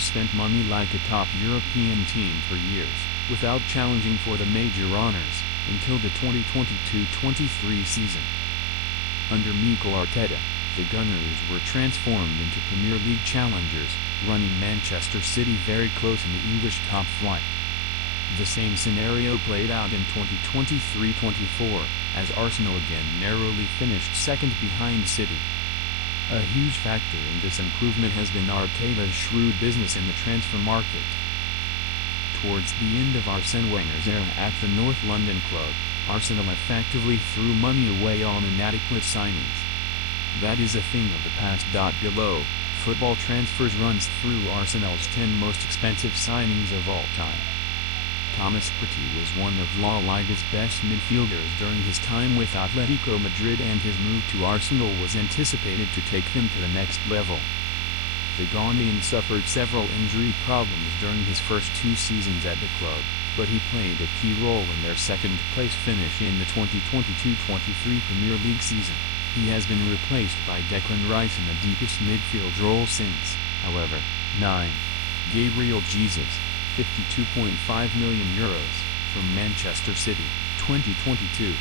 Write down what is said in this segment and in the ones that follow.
have spent money like a top European team for years, without challenging for the major honors, until the 2022-23 season. Under Mikel Arteta, the Gunners were transformed into Premier League challengers, running Manchester City very close in the English top flight. The same scenario played out in 2023-24, as Arsenal again narrowly finished second behind City. A huge factor in this improvement has been Arteta's shrewd business in the transfer market. Towards the end of Arsene Wenger's era at the North London club, Arsenal effectively threw money away on inadequate signings. That is a thing of the past. Below, FootballTransfers runs through Arsenal's 10 most expensive signings of all time. Thomas Partey was one of La Liga's best midfielders during his time with Atletico Madrid, and his move to Arsenal was anticipated to take them to the next level. The Ghanaian suffered several injury problems during his first 2 seasons at the club, but he played a key role in their second-place finish in the 2022-23 Premier League season. He has been replaced by Declan Rice in the deepest midfield role since, however. 9. Gabriel Jesus, €52.5 million, from Manchester City, 2022.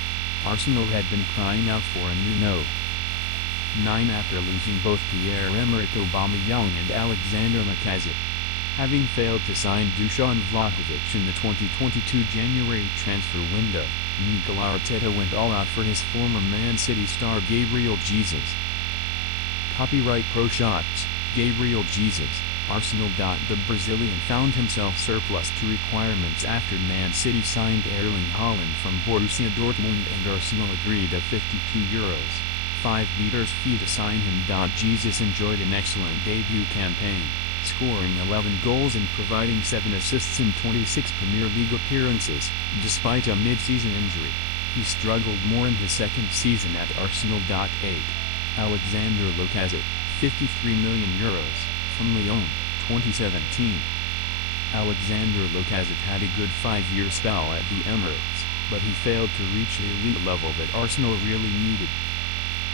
Arsenal had been crying out for a new no. 9. After losing both Pierre-Emerick Aubameyang and Alexander Lacazette. Having failed to sign Dusan Vlahovic in the 2022 January transfer window, Mikel Arteta went all out for his former Man City star Gabriel Jesus. Copyright Pro Shots, Gabriel Jesus, Arsenal. The Brazilian found himself surplus to requirements after Man City signed Erling Haaland from Borussia Dortmund, and Arsenal agreed a €52.5 fee to sign him. Jesus enjoyed an excellent debut campaign, scoring 11 goals and providing 7 assists in 26 Premier League appearances. Despite a mid-season injury, he struggled more in his second season at Arsenal. 8. Alexander Lacazette, €53 million, from Lyon, 2017. Alexander Lacazette had a good 5-year spell at the Emirates, but he failed to reach the elite level that Arsenal really needed.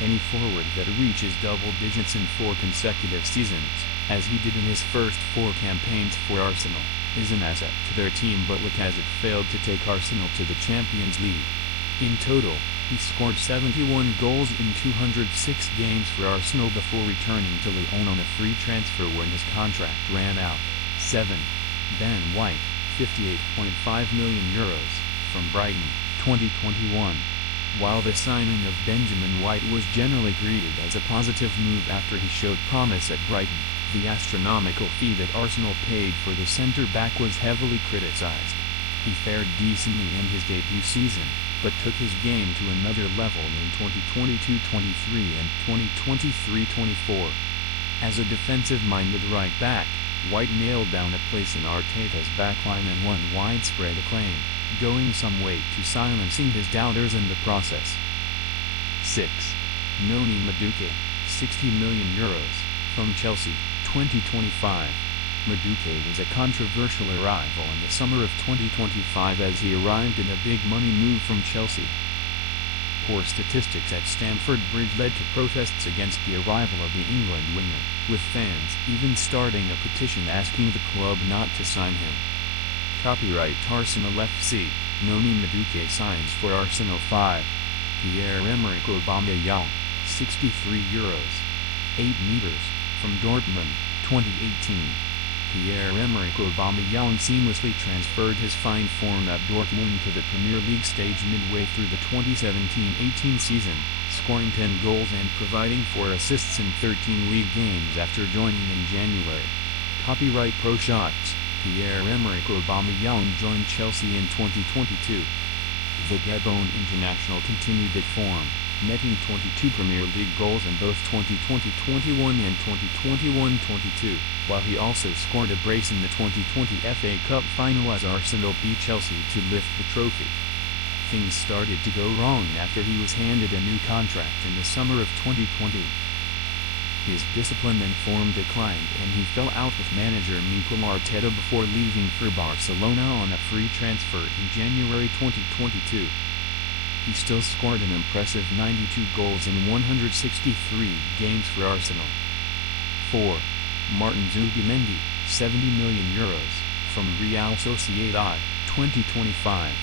Any forward that reaches double digits in 4 consecutive seasons, as he did in his first 4 campaigns for Arsenal, is an asset to their team, but Lacazette failed to take Arsenal to the Champions League. In total, he scored 71 goals in 206 games for Arsenal before returning to Lyon on a free transfer when his contract ran out. 7. Ben White, €58.5 million, from Brighton, 2021. While the signing of Benjamin White was generally greeted as a positive move after he showed promise at Brighton, the astronomical fee that Arsenal paid for the centre-back was heavily criticized. He fared decently in his debut season, but took his game to another level in 2022-23 and 2023-24. As a defensive-minded right-back, White nailed down a place in Arteta's backline and won widespread acclaim, going some way to silencing his doubters in the process. 6. Noni Madueke, €60 million, from Chelsea, 2025. Madueke was a controversial arrival in the summer of 2025 as he arrived in a big-money move from Chelsea. Poor statistics at Stamford Bridge led to protests against the arrival of the England winger, with fans even starting a petition asking the club not to sign him. Copyright Arsenal FC, Noni Madueke signs for Arsenal. 5. Pierre-Emerick Aubameyang, €63, 8 meters, from Dortmund, 2018. Pierre-Emerick Aubameyang seamlessly transferred his fine form at Dortmund to the Premier League stage midway through the 2017-18 season, scoring 10 goals and providing 4 assists in 13 league games after joining in January. Copyright Pro Shots, Pierre-Emerick Aubameyang joined Chelsea in 2022. The Gabon international continued at form, netting 22 Premier League goals in both 2020-21 and 2021-22, while he also scored a brace in the 2020 FA Cup final as Arsenal beat Chelsea to lift the trophy. Things started to go wrong after he was handed a new contract in the summer of 2020. His discipline and form declined and he fell out with manager Mikel Arteta before leaving for Barcelona on a free transfer in January 2022. He still scored an impressive 92 goals in 163 games for Arsenal. 4. Martin Zubimendi, €70 million, from Real Sociedad, 2025.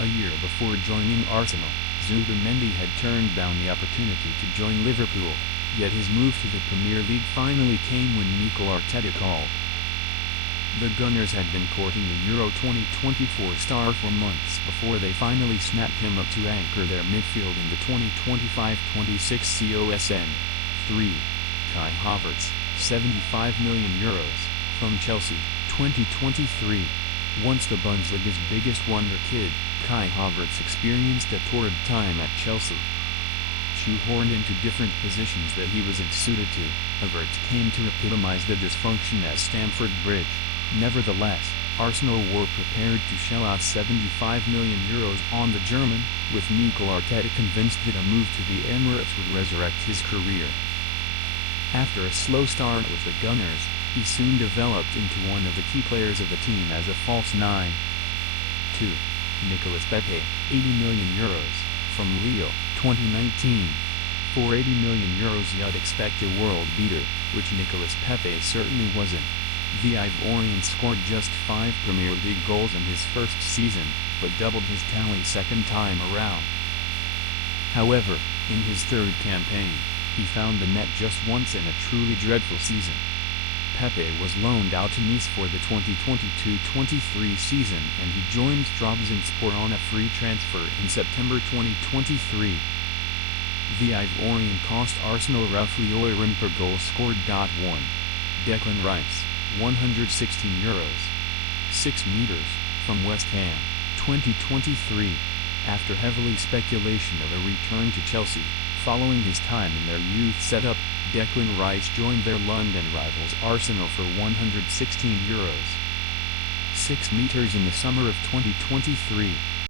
A year before joining Arsenal, Zubimendi had turned down the opportunity to join Liverpool, yet his move to the Premier League finally came when Mikel Arteta called. The Gunners had been courting the Euro 2024 star for months before they finally snapped him up to anchor their midfield in the 2025-26 COSN. 3. Kai Havertz, €75 million, from Chelsea, 2023. Once the Bundesliga's biggest wonder kid, Kai Havertz experienced a torrid time at Chelsea. Shoehorned into different positions that he was unsuited to, Havertz came to epitomize the dysfunction at Stamford Bridge. Nevertheless, Arsenal were prepared to shell out €75 million on the German, with Mikel Arteta convinced that a move to the Emirates would resurrect his career. After a slow start with the Gunners, he soon developed into one of the key players of the team as a false nine. 2. Nicolas Pepe, €80 million, from Lille, 2019. For €80 million you'd expect a world beater, which Nicolas Pepe certainly wasn't. The Ivorian scored just 5 Premier League goals in his first season, but doubled his tally second time around. However, in his third campaign, he found the net just once in a truly dreadful season. Pepe was loaned out to Nice for the 2022-23 season and he joined Trabzonspor on a free transfer in September 2023. The Ivorian cost Arsenal roughly €1 per goal scored. 1. Declan Rice, €116, 6 meters, from West Ham, 2023. After heavily speculation of a return to Chelsea, following his time in their youth setup, Declan Rice joined their London rivals Arsenal for €116. 6 meters in the summer of 2023.